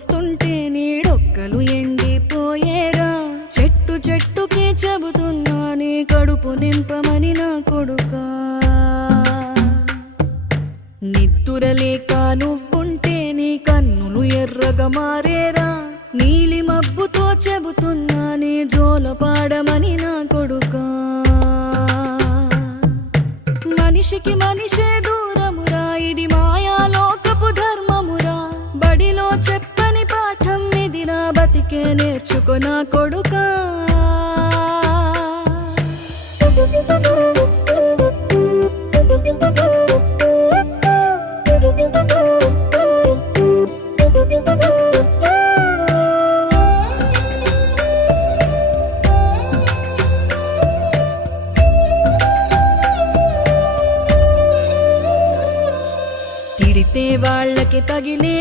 స్తుంటే నీడొక్కలు ఎండిపోయేరా. చెట్టు చెట్టుకే చెబుతున్నా నీ కడుపు నింపమని నా కొడుకా. నిద్దురలేక నువ్వుంటే నీ కన్నులు ఎర్రగా మారేరా. నీలి మబ్బుతో చెబుతున్నా నీ జోలపాడమని నా కొడుకా. మనిషికి మనిషే దూరమురా, ఇది మాయాలోకపు ధర్మమురా. బడిలో చెప్పని పాఠం ఇదిరా, బతికే నేర్చుకో నా కొడుకా. తిడితే వాళ్ళకి తగిలే